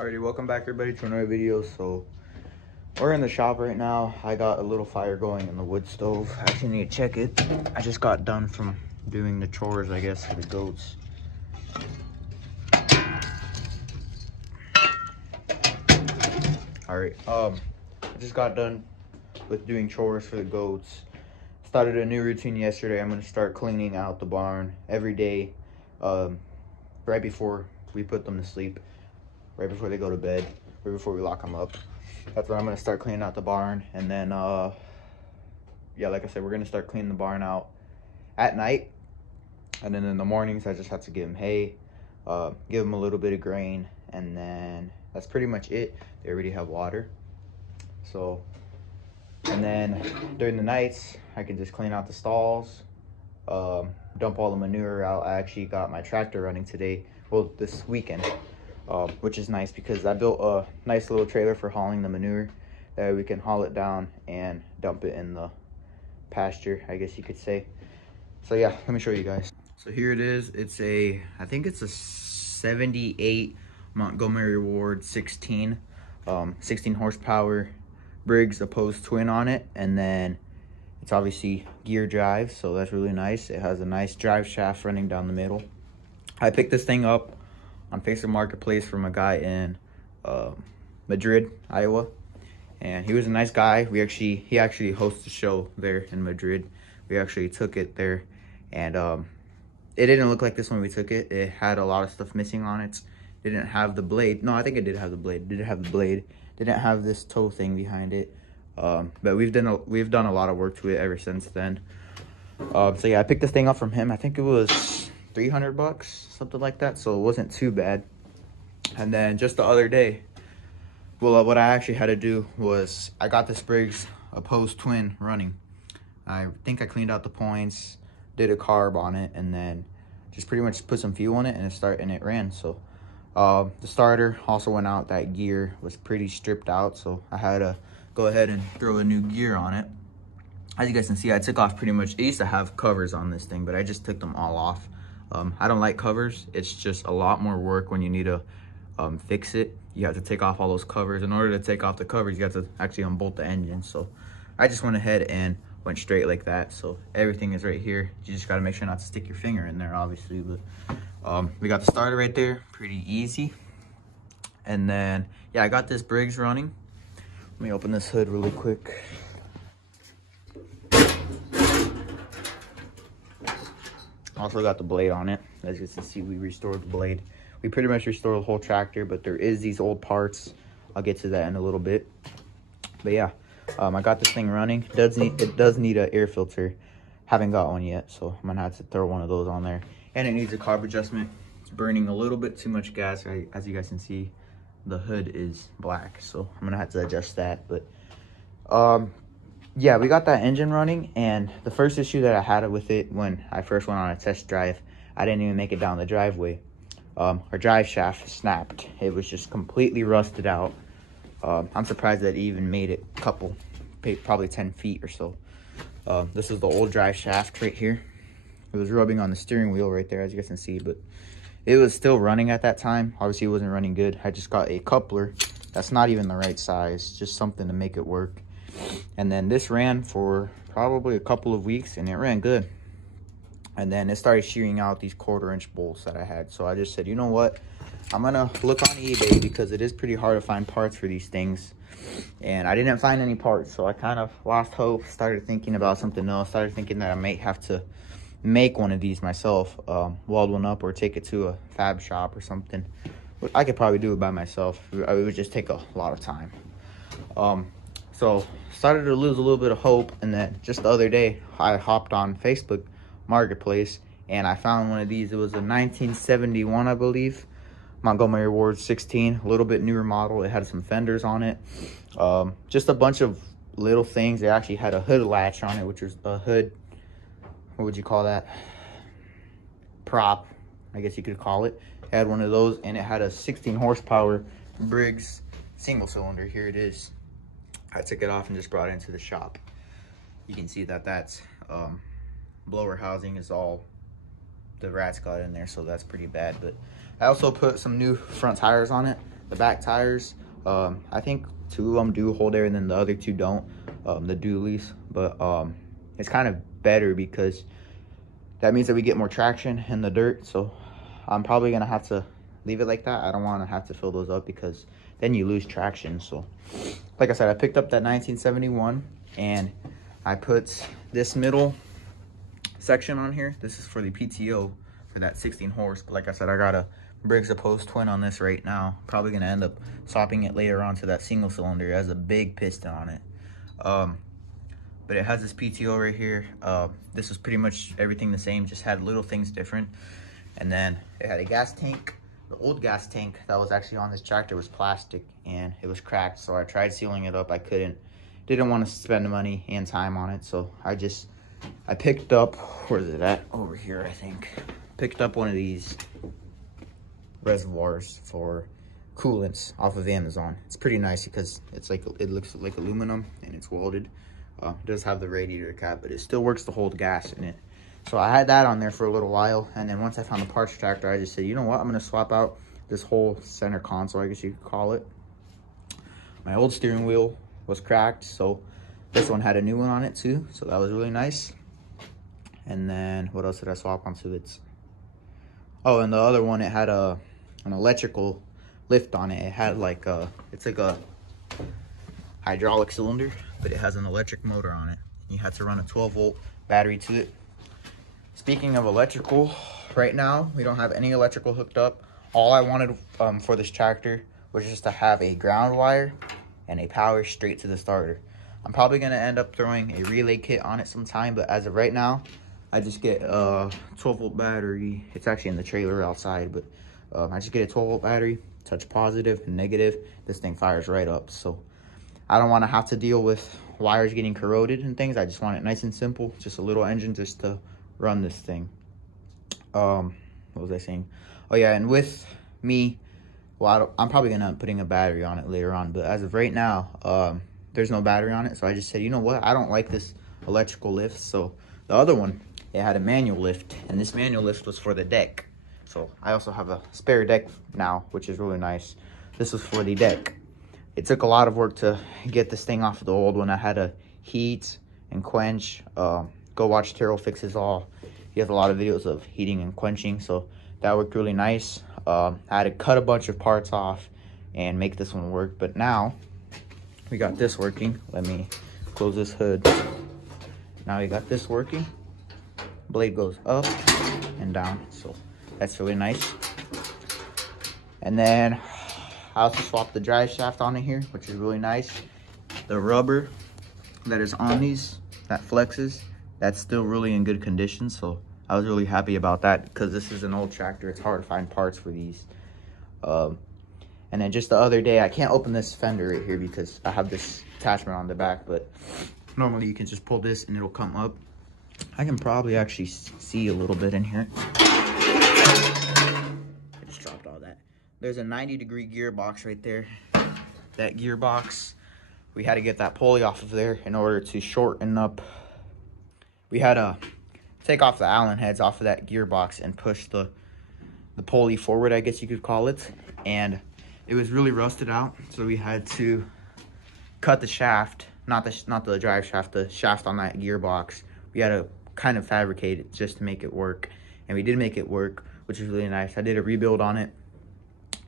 Alrighty, welcome back everybody to another video. So we're in the shop right now. I got a little fire going in the wood stove. I actually need to check it. I just got done from doing the chores, I guess, for the goats. Alright, I just got done with doing chores for the goats. Started a new routine yesterday. I'm gonna start cleaning out the barn every day, right before we put them to sleep. Right before they go to bed, right before we lock them up. That's when I'm gonna start cleaning out the barn. And then, yeah, like I said, we're gonna start cleaning the barn out at night. And then in the mornings, I just have to give them hay, give them a little bit of grain, and then that's pretty much it. They already have water. So, and then during the nights, I can just clean out the stalls, dump all the manure out. I actually got my tractor running today, well, this weekend. Which is nice because I built a nice little trailer for hauling the manure. That way we can haul it down and dump it in the pasture, I guess you could say. So yeah, let me show you guys. So here it is. It's I think it's a 78 Montgomery Ward 16 horsepower Briggs opposed twin on it. And then it's obviously gear drive, so that's really nice. It has a nice drive shaft running down the middle. I picked this thing up on Facebook Marketplace from a guy in Madrid, Iowa, and he was a nice guy. He actually hosts a show there in Madrid. We actually took it there, and it didn't look like this when we took it. It had a lot of stuff missing on it. It didn't have the blade. No, I think it did have the blade. It did have the blade. Didn't have this toe thing behind it. But we've done a lot of work to it ever since then. So yeah, I picked this thing up from him. I think it was 300 bucks, something like that, so it wasn't too bad. And then just the other day, well, what I actually had to do was I got this Briggs opposed twin running. I think I cleaned out the points, did a carb on it, and then just pretty much put some fuel in it, and it ran. So the starter also went out. That gear was pretty stripped out, so I had to go ahead and throw a new gear on it. As you guys can see, I took off pretty much. It used to have covers on this thing, but I just took them all off. I don't like covers. It's just a lot more work when you need to fix it. You have to take off all those covers. In order to take off the covers, you have to actually unbolt the engine. So I just went ahead and went straight like that. So everything is right here. You just got to make sure not to stick your finger in there, obviously. But we got the starter right there, pretty easy. And then, yeah, I got this Briggs running. Let me open this hood really quick. Also got the blade on it. As you can see, we restored the blade. We pretty much restored the whole tractor, but there is these old parts. I'll get to that in a little bit. But yeah, I got this thing running. It does need an air filter. Haven't got one yet, so I'm gonna have to throw one of those on there. And it needs a carb adjustment. It's burning a little bit too much gas. As you guys can see, the hood is black, so I'm gonna have to adjust that. But yeah, we got that engine running, and the first issue that I had with it when I first went on a test drive, I didn't even make it down the driveway. Our drive shaft snapped. It was just completely rusted out. I'm surprised that it even made it probably 10 feet or so. This is the old drive shaft right here. It was rubbing on the steering wheel right there, as you guys can see, but it was still running at that time. Obviously, it wasn't running good. I just got a coupler that's not even the right size, just something to make it work. And then this ran for probably a couple of weeks, and it ran good. And then it started shearing out these 1/4-inch bolts that I had. So I just said, you know what? I'm going to look on eBay because it is pretty hard to find parts for these things. And I didn't find any parts, so I kind of lost hope, started thinking about something else, started thinking that I might have to make one of these myself, weld one up or take it to a fab shop or something. But I could probably do it by myself. It would just take a lot of time. So started to lose a little bit of hope, and then just the other day I hopped on Facebook Marketplace and I found one of these. It was a 1971, I believe, Montgomery Ward 16, a little bit newer model. It had some fenders on it, just a bunch of little things. It actually had a hood latch on it, which was a hood, what would you call that, prop, I guess you could call it. It had one of those, and it had a 16 horsepower Briggs single cylinder. Here it is. I took it off and just brought it into the shop. You can see that that's blower housing is all the rats got in there, so that's pretty bad. But I also put some new front tires on it. The back tires, I think 2 of them do hold air and then the other 2 don't, the dualies. But it's kind of better because that means that we get more traction in the dirt. So I'm probably gonna have to leave it like that. I don't want to have to fill those up because then you lose traction. So like I said, I picked up that 1971 and I put this middle section on here. This is for the PTO for that 16 horse. But like I said, I got a Briggs opposed twin on this right now. Probably gonna end up swapping it later on to that single cylinder. It has a big piston on it. But it has this PTO right here. This was pretty much everything the same, just had little things different. And then it had a gas tank. The old gas tank that was actually on this tractor was plastic and it was cracked. So I tried sealing it up. I didn't want to spend the money and time on it. So I picked up, where is it at? Over here, I think. Picked up one of these reservoirs for coolants off of Amazon. It's pretty nice because it looks like aluminum and it's welded. It does have the radiator cap, but it still works to hold gas in it. So I had that on there for a little while, and then once I found the parts tractor, I just said, you know what, I'm gonna swap out this whole center console, I guess you could call it. My old steering wheel was cracked, so this one had a new one on it too, so that was really nice. And then what else did I swap onto it? Oh, and the other one, it had an electrical lift on it. It had like it's like a hydraulic cylinder, but it has an electric motor on it. You had to run a 12-volt battery to it. Speaking of electrical, right now we don't have any electrical hooked up. All I wanted for this tractor was just to have a ground wire and a power straight to the starter. I'm probably gonna end up throwing a relay kit on it sometime, but as of right now, I just get a 12-volt battery. It's actually in the trailer outside, but I just get a 12-volt battery, touch positive and negative. This thing fires right up. So I don't want to have to deal with wires getting corroded and things. I just want it nice and simple, just a little engine just to run this thing. What was I saying? Oh yeah, and with me, well, I'm probably gonna end up putting a battery on it later on, but as of right now, there's no battery on it. So I just said, you know what, I don't like this electrical lift. So the other one, it had a manual lift, and this manual lift was for the deck. So I also have a spare deck now, which is really nice. This was for the deck. It took a lot of work to get this thing off of the old one. I had to heat and quench. Go watch Terrell Fixes All. He has a lot of videos of heating and quenching, so that worked really nice. I had to cut a bunch of parts off and make this one work, but now we got this working. Let me close this hood. Now we got this working. Blade goes up and down, so that's really nice. And then I also swapped the drive shaft on it here, which is really nice. The rubber that is on these, that flexes, that's still really in good condition. So I was really happy about that because this is an old tractor. It's hard to find parts for these. And then just the other day, I can't open this fender right here because I have this attachment on the back, but normally you can just pull this and it'll come up. I can probably actually see a little bit in here. I just dropped all that. There's a 90-degree gearbox right there. That gearbox, we had to get that pulley off of there in order to shorten up. We had to take off the Allen heads off of that gearbox and push the pulley forward, I guess you could call it. And it was really rusted out, so we had to cut the shaft, not the drive shaft, the shaft on that gearbox. We had to kind of fabricate it just to make it work, and we did make it work, which is really nice. I did a rebuild on it,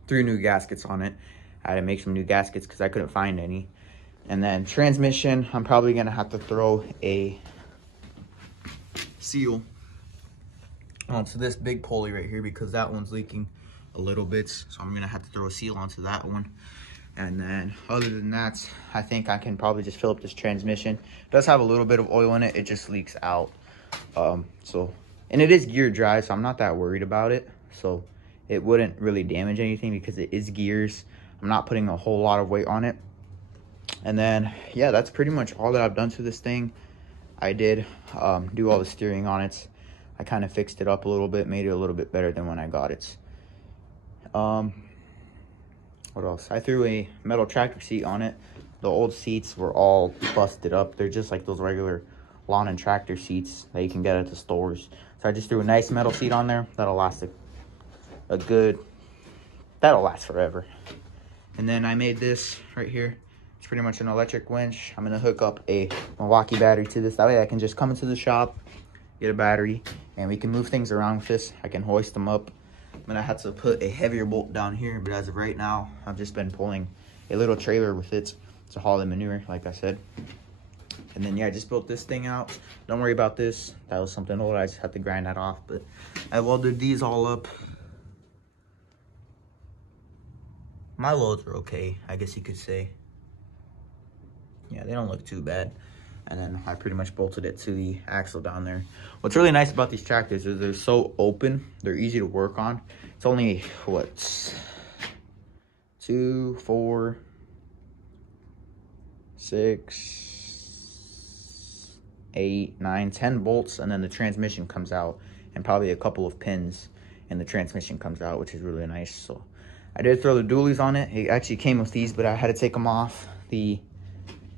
3 new gaskets on it. I had to make some new gaskets because I couldn't find any. And then transmission, I'm probably gonna have to throw a seal onto this big pulley right here because that one's leaking a little bit, so I'm gonna have to throw a seal onto that one. And then other than that, I think I can probably just fill up this transmission. It does have a little bit of oil in it, it just leaks out. And it is gear drive, so I'm not that worried about it. So it wouldn't really damage anything because it is gears. I'm not putting a whole lot of weight on it. And then, yeah, that's pretty much all that I've done to this thing. I did do all the steering on it. I kind of fixed it up a little bit, made it a little bit better than when I got it. What else? I threw a metal tractor seat on it. The old seats were all busted up. They're just like those regular lawn and tractor seats that you can get at the stores. So I just threw a nice metal seat on there. That'll last that'll last forever. And then I made this right here. It's pretty much an electric winch. I'm gonna hook up a Milwaukee battery to this. That way I can just come into the shop, get a battery, and we can move things around with this. I can hoist them up. I'm gonna have to put a heavier bolt down here, but as of right now, I've just been pulling a little trailer with it to haul the manure, like I said. And then yeah, I just built this thing out. Don't worry about this. That was something old. I just had to grind that off, but I welded these all up. My loads are okay, I guess you could say. Yeah, they don't look too bad. And then I pretty much bolted it to the axle down there. What's really nice about these tractors is they're so open. They're easy to work on. It's only, what, 2, 4, 6, 8, 9, 10 bolts, and then the transmission comes out, and probably a couple of pins, and the transmission comes out, which is really nice. So I did throw the dualies on it. It actually came with these, but I had to take them off. The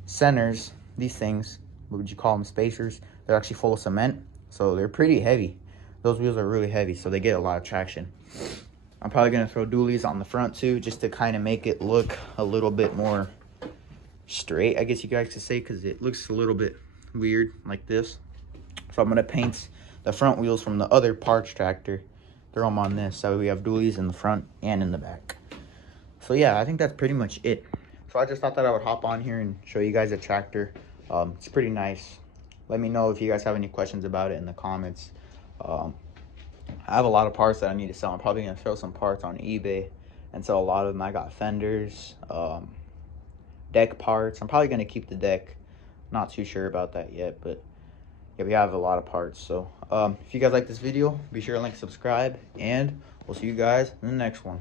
centers, these things, what would you call them, spacers, they're actually full of cement, so they're pretty heavy. Those wheels are really heavy, so they get a lot of traction. I'm probably gonna throw dualies on the front too, just to kind of make it look a little bit more straight, I guess you guys could say, because it looks a little bit weird like this. So I'm gonna paint the front wheels from the other parts tractor, throw them on this, so we have dualies in the front and in the back. So yeah, I think that's pretty much it. So I just thought that I would hop on here and show you guys a tractor. It's pretty nice. Let me know if you guys have any questions about it in the comments. I have a lot of parts that I need to sell. I'm probably gonna throw some parts on eBay and sell a lot of them. I got fenders, deck parts. I'm probably gonna keep the deck. Not too sure about that yet, but yeah, we have a lot of parts. So if you guys like this video, be sure to like, subscribe, and we'll see you guys in the next one.